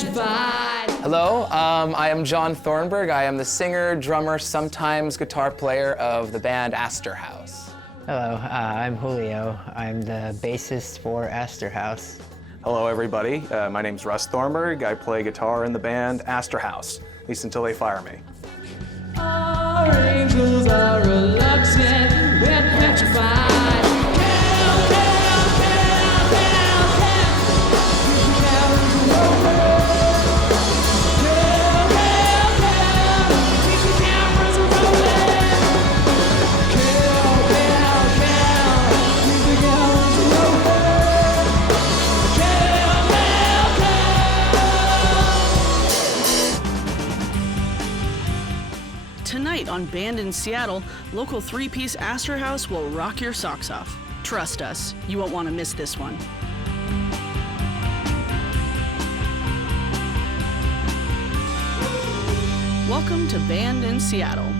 petrified. Hello, I am John Thornburg. I am the singer, drummer, sometimes guitar player of the band Asterhouse. Hello, I'm Julio. I'm the bassist for Asterhouse. Hello everybody, my name's Russ Thornburg. I play guitar in the band Asterhouse, at least until they fire me. Our angels are reluctant and petrified. Tonight on Band in Seattle, local three-piece Asterhouse will rock your socks off. Trust us, you won't want to miss this one. Welcome to Band in Seattle.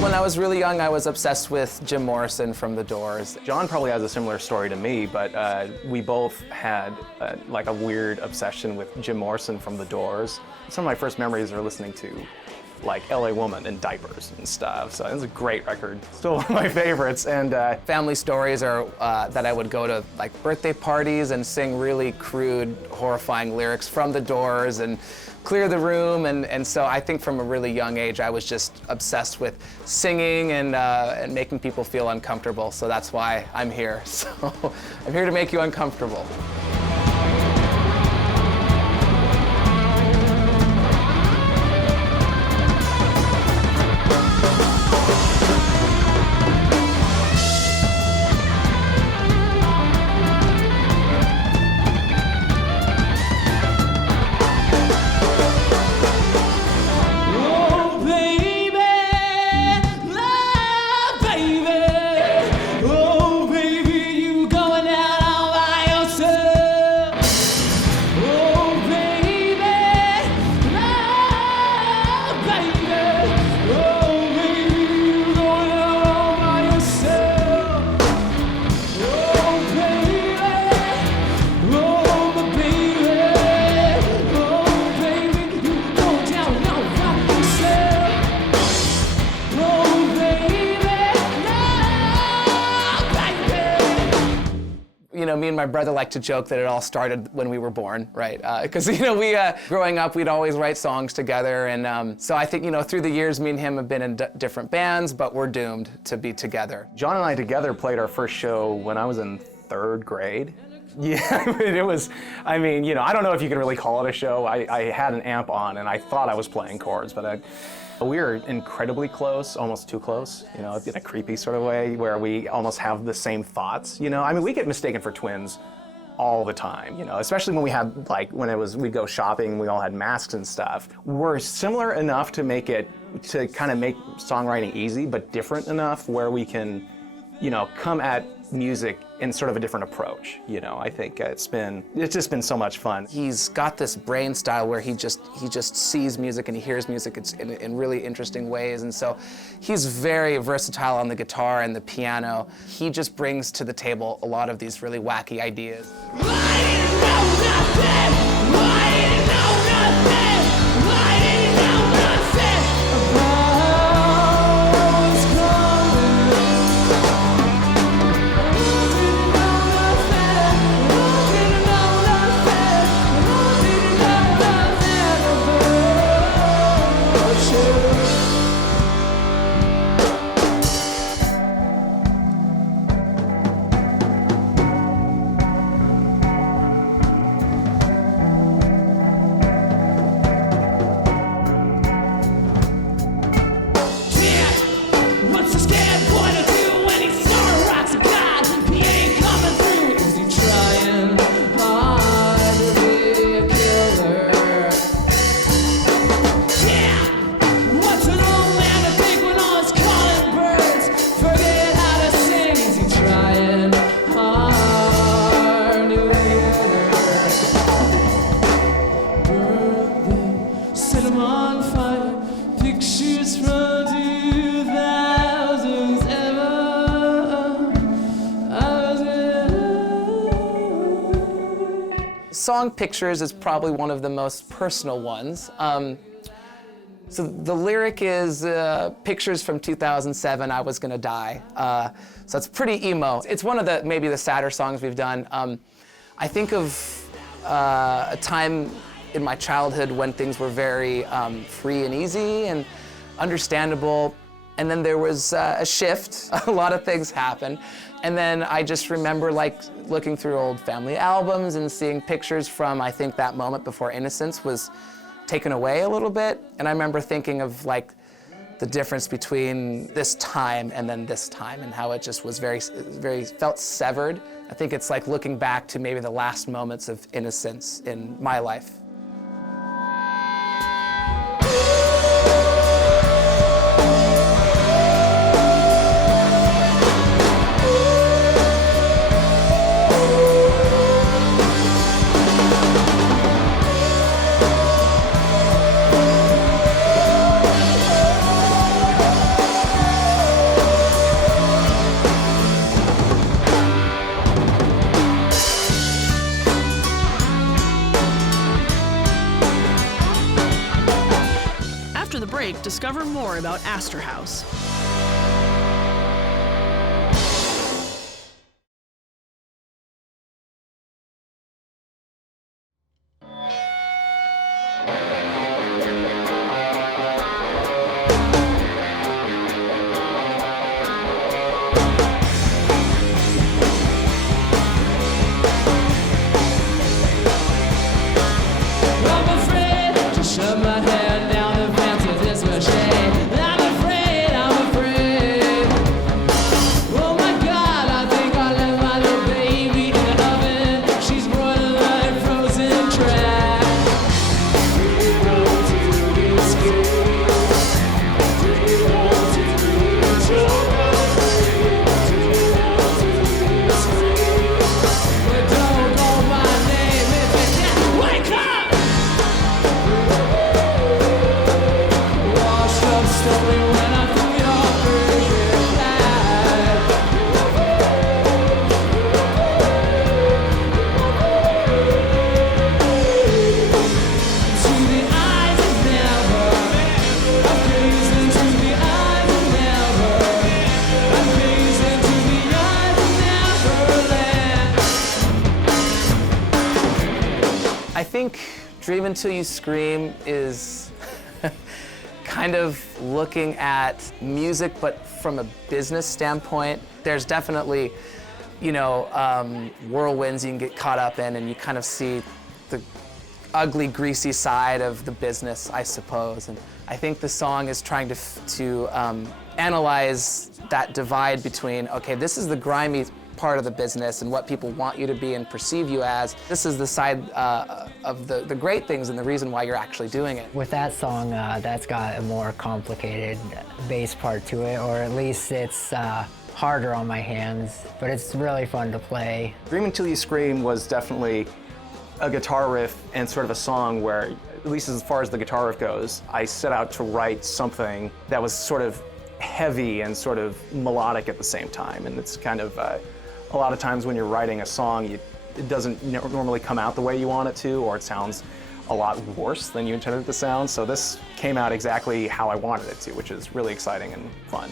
When I was really young, I was obsessed with Jim Morrison from The Doors. John probably has a similar story to me, but we both had like a weird obsession with Jim Morrison from The Doors. Some of my first memories are listening to like LA Woman in diapers and stuff, so it's a great record. Still one of my favorites. And family stories are that I would go to like birthday parties and sing really crude, horrifying lyrics from The Doors and clear the room, and so I think from a really young age I was just obsessed with singing and making people feel uncomfortable, so that's why I'm here. So I'm here to make you uncomfortable. You know, me and my brother like to joke that it all started when we were born, right? Because, you know, we, growing up, we'd always write songs together. And so I think, you know, through the years, me and him have been in different bands, but we're doomed to be together. John and I together played our first show when I was in 3rd grade. Yeah, I mean, it was, I mean, you know, I don't know if you can really call it a show. I had an amp on and I thought I was playing chords, but We are incredibly close, almost too close, you know, in a creepy sort of way, where we almost have the same thoughts, you know? I mean, we get mistaken for twins all the time, you know, especially when we had, like, we'd go shopping, we all had masks and stuff. We're similar enough to kind of make songwriting easy, but different enough where we can, you know, come at music in sort of a different approach, you know. I think it's just been so much fun. He's got this brain style where he just sees music and he hears music in really interesting ways, and so he's very versatile on the guitar and the piano. He just brings to the table a lot of these really wacky ideas. Song Pictures is probably one of the most personal ones. So the lyric is pictures from 2007, I was gonna die. So it's pretty emo. It's one of maybe the sadder songs we've done. I think of a time in my childhood when things were very free and easy and understandable. And then there was a shift, a lot of things happened. And then I just remember like looking through old family albums and seeing pictures from, I think, that moment before innocence was taken away a little bit. And I remember thinking of like the difference between this time and then this time and how it just was very felt severed. I think it's like looking back to maybe the last moments of innocence in my life. Discover more about Asterhouse. I think Dream Until You Scream is kind of looking at music, but from a business standpoint. There's definitely, you know, whirlwinds you can get caught up in, and you kind of see the ugly, greasy side of the business, I suppose. And I think the song is trying to analyze that divide between, okay, this is the grimy part of the business and what people want you to be and perceive you as. This is the side of the great things and the reason why you're actually doing it. With that song, that's got a more complicated bass part to it, or at least it's harder on my hands, but it's really fun to play. Dream Until You Scream was definitely a guitar riff and sort of a song where, at least as far as the guitar riff goes, I set out to write something that was sort of heavy and sort of melodic at the same time. And it's kind of, a lot of times when you're writing a song, it doesn't normally come out the way you want it to, or it sounds a lot worse than you intended it to sound. So this came out exactly how I wanted it to, which is really exciting and fun.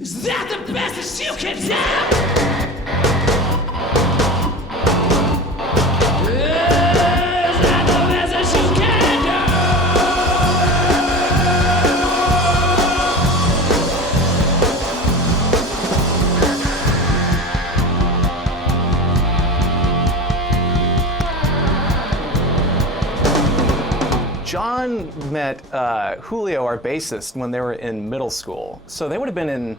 Is that the best that you can do? Is that the best that you can John met Julio, our bassist, when they were in middle school. So they would have been in,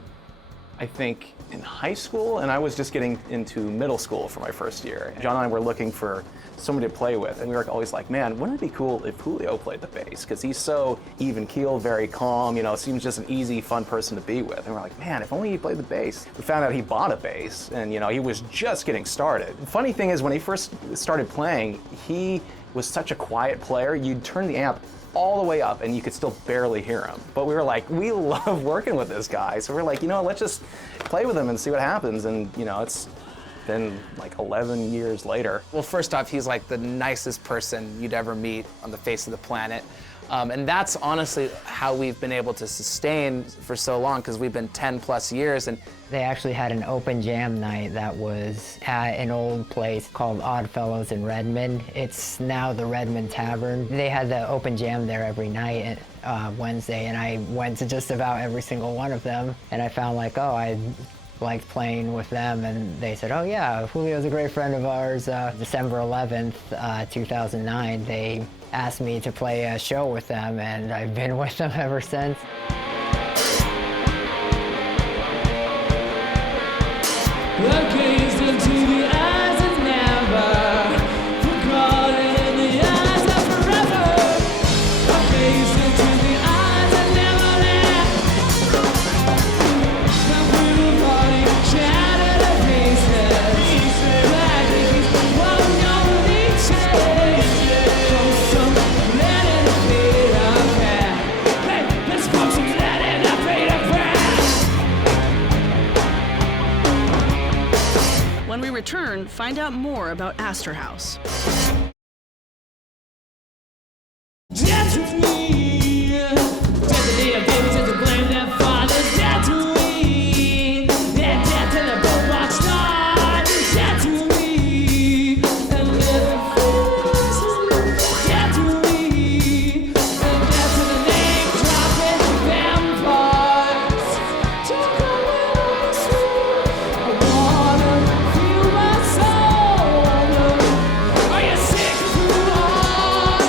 I think, in high school, and I was just getting into middle school for my first year. John and I were looking for somebody to play with, and we were always like, man, wouldn't it be cool if Julio played the bass? Because he's so even-keeled, very calm, you know, seems just an easy, fun person to be with. And we're like, man, if only he played the bass. We found out he bought a bass, and you know, he was just getting started. The funny thing is, when he first started playing, he was such a quiet player, you'd turn the amp all the way up and you could still barely hear him. But we were like, we love working with this guy. So we're like, you know, let's just play with him and see what happens. And you know, it's been like 11 years later. Well, first off, he's like the nicest person you'd ever meet on the face of the planet. And that's honestly how we've been able to sustain for so long, because we've been 10 plus years. And They actually had an open jam night that was at an old place called Oddfellows in Redmond. It's now the Redmond Tavern. They had the open jam there every night, Wednesday, and I went to just about every single one of them. And I found like, oh, I liked playing with them, and they said, oh yeah, Julio's a great friend of ours. December 11th, 2009, they asked me to play a show with them, and I've been with them ever since. I gazed into the eyes of never, forgotten in the eyes of forever. I gazed into the eyes of neverland. My brutal body shattered to pieces. Black leaves won't know reaches. From some lead in the feet of cat. Hey, let's pump some lead in the feet of cat. When we return, find out more about Asterhouse. Dead to me, dead to me, I gave it to the blame that father. Dead to me, and dead to the boat rock star. Dead to me, and living fools. Dead to me, and dead to the name dropping vampires. Don't go in soon. I wanna feel my soul. Are you sick of who are?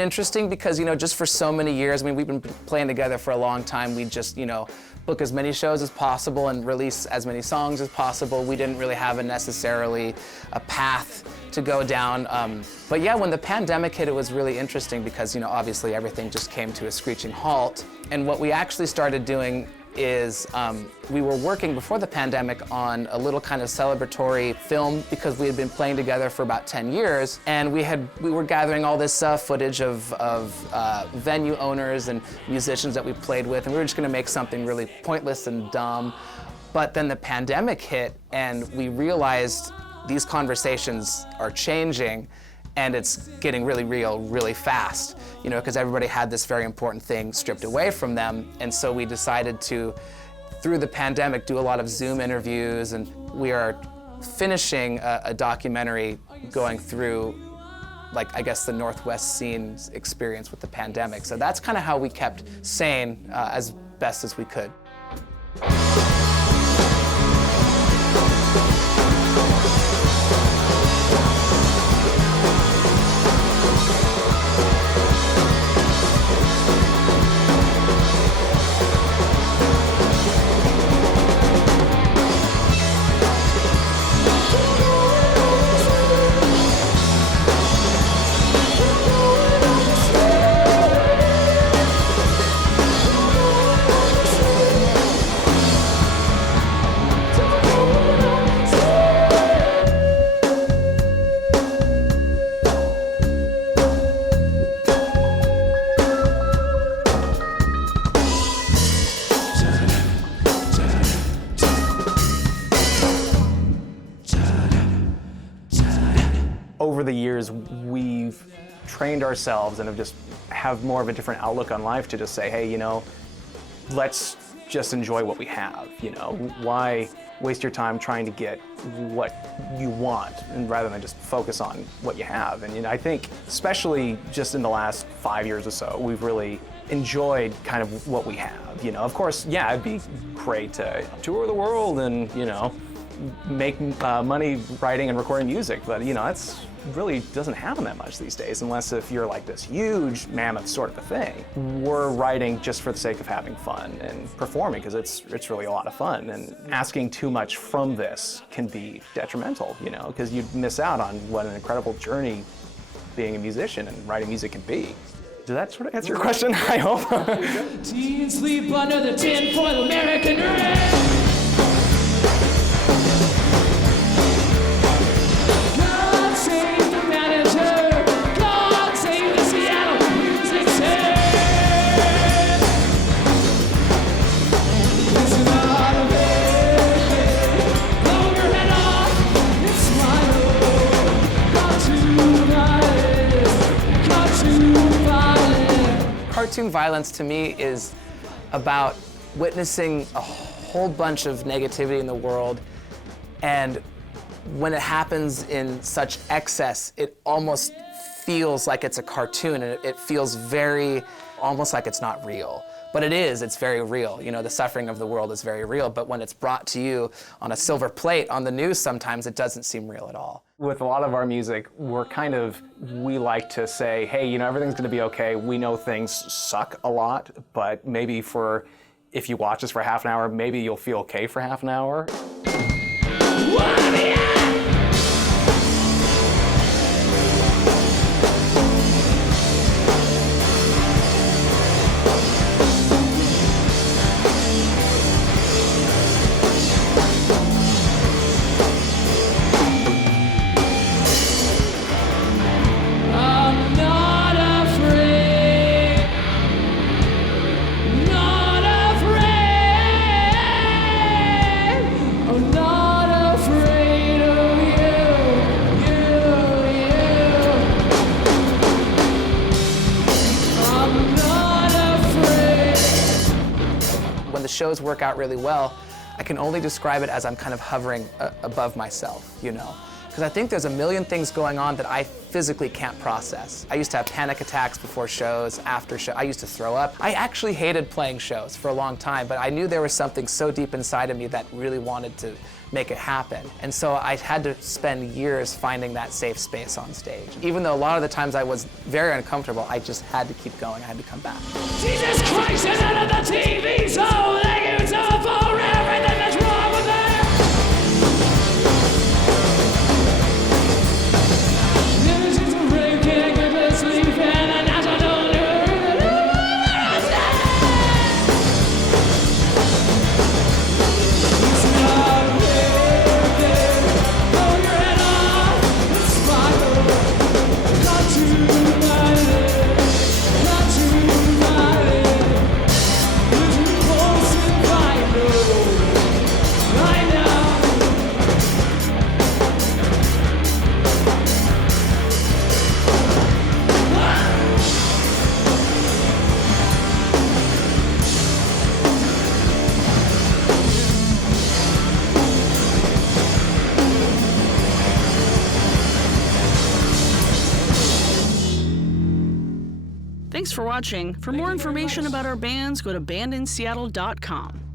been interesting because, just for so many years, I mean, we've been playing together for a long time. We just, book as many shows as possible and release as many songs as possible. We didn't really have necessarily a path to go down. But yeah, when the pandemic hit, it was really interesting because, obviously everything just came to a screeching halt. And what we actually started doing is we were working before the pandemic on a little kind of celebratory film because we had been playing together for about 10 years, and we were gathering all this footage of venue owners and musicians that we played with, and we were just going to make something really pointless and dumb. But then the pandemic hit, and we realized these conversations are changing, and it's getting really real really fast, because everybody had this very important thing stripped away from them. And so we decided to, through the pandemic, do a lot of Zoom interviews, and we are finishing a documentary going through, I guess, the Northwest scene's experience with the pandemic. So that's kind of how we kept sane as best as we could. Over the years, we've trained ourselves and have more of a different outlook on life to just say, hey, let's just enjoy what we have. Why waste your time trying to get what you want, and rather than just focus on what you have? And I think, especially just in the last 5 years or so, we've really enjoyed kind of what we have. Of course, yeah, it'd be great to tour the world and make money writing and recording music, but that's really doesn't happen that much these days, unless if you're like this huge mammoth sort of a thing. We're writing just for the sake of having fun and performing because it's really a lot of fun, and asking too much from this can be detrimental, because you'd miss out on what an incredible journey being a musician and writing music can be. Did that sort of answer your question? I hope. Teens sleep under the tinfoil American red. God save the manager. God save the Seattle music scene. Listen out of it. Blow your head off and smile. Cartoon violence. Cartoon violence to me is about witnessing a whole bunch of negativity in the world, and when it happens in such excess, it almost feels like it's a cartoon, and it feels very, almost like it's not real. But it is, it's very real. The suffering of the world is very real, but when it's brought to you on a silver plate on the news, sometimes it doesn't seem real at all. With a lot of our music, we like to say, hey, everything's gonna be okay. We know things suck a lot, but maybe if you watch us for half an hour, maybe you'll feel okay for half an hour. I'm not afraid. Not afraid. I'm not afraid of you. I'm not afraid. When the shows work out really well, I can only describe it as I'm kind of hovering above myself, because I think there's a million things going on that I physically can't process. I used to have panic attacks before shows, after show. I used to throw up. I actually hated playing shows for a long time, but I knew there was something so deep inside of me that really wanted to make it happen. And so I had to spend years finding that safe space on stage. Even though a lot of the times I was very uncomfortable, I just had to keep going. I had to come back. Jesus Christ is out of the TV, so they use her for everything that's wrong with her. Never since a rape, can't get to sleep, and now I don't know. It's not working. Throw your head off the spiral. Not tonight, not tonight. Little close and vital. Right now. Thanks for watching. For more information about our bands, go to bandinseattle.com.